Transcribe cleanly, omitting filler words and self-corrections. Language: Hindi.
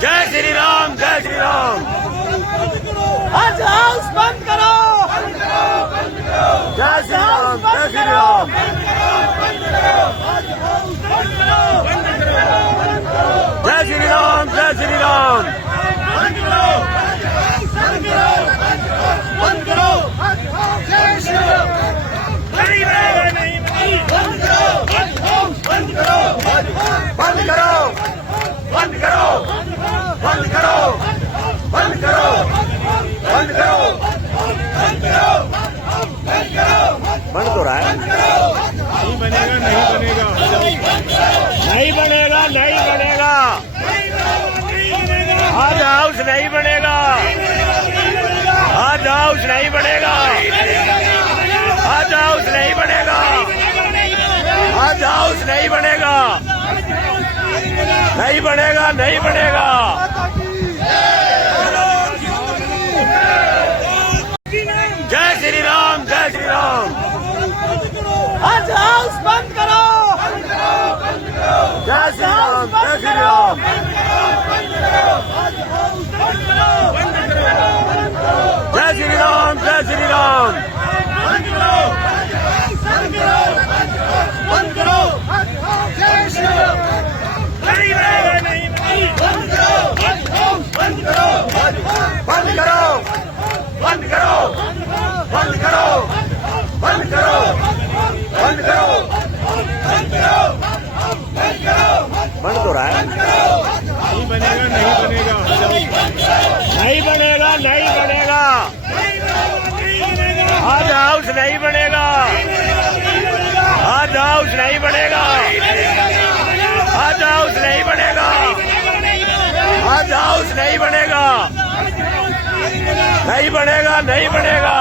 जय श्री राम, जय श्री राम। हज हाउस बंद करो। जय श्री राम, जय श्री राम। जय श्री राम, जय श्री राम। बंद करो। जय श्री राम। नहीं रहेगा, नहीं बंद करो। बंद करो। बंद करो, बंद करो, बंद करो, बंद करो, बंद करो। बंद हो रहा है। नहीं बनेगा, नहीं बनेगा, नहीं बनेगा, नहीं बनेगा। हज हाउस नहीं बनेगा। हज हाउस नहीं बनेगा। हज हाउस नहीं बनेगा। हज हाउस नहीं बनेगा। नहीं बनेगा, नहीं बनेगा। जय श्री राम, जय श्री राम। हज हाउस बंद करो। जय श्री राम, जय श्री राम। जय श्री राम, जय श्री राम। बंद करो। जय श्री राम। नहीं रहेगा, नहीं बंद करो। बंद करो। बंद करो, बंद करो, बंद करो, बंद करो, बंद करो। बंद हो रहा है। नहीं बनेगा, नहीं बनेगा, नहीं बनेगा, नहीं बनेगा। हज हाउस नहीं बनेगा। हज हाउस नहीं बनेगा। हज हाउस नहीं बनेगा। हज हाउस नहीं बनेगा। नहीं बनेगा, नहीं बनेगा।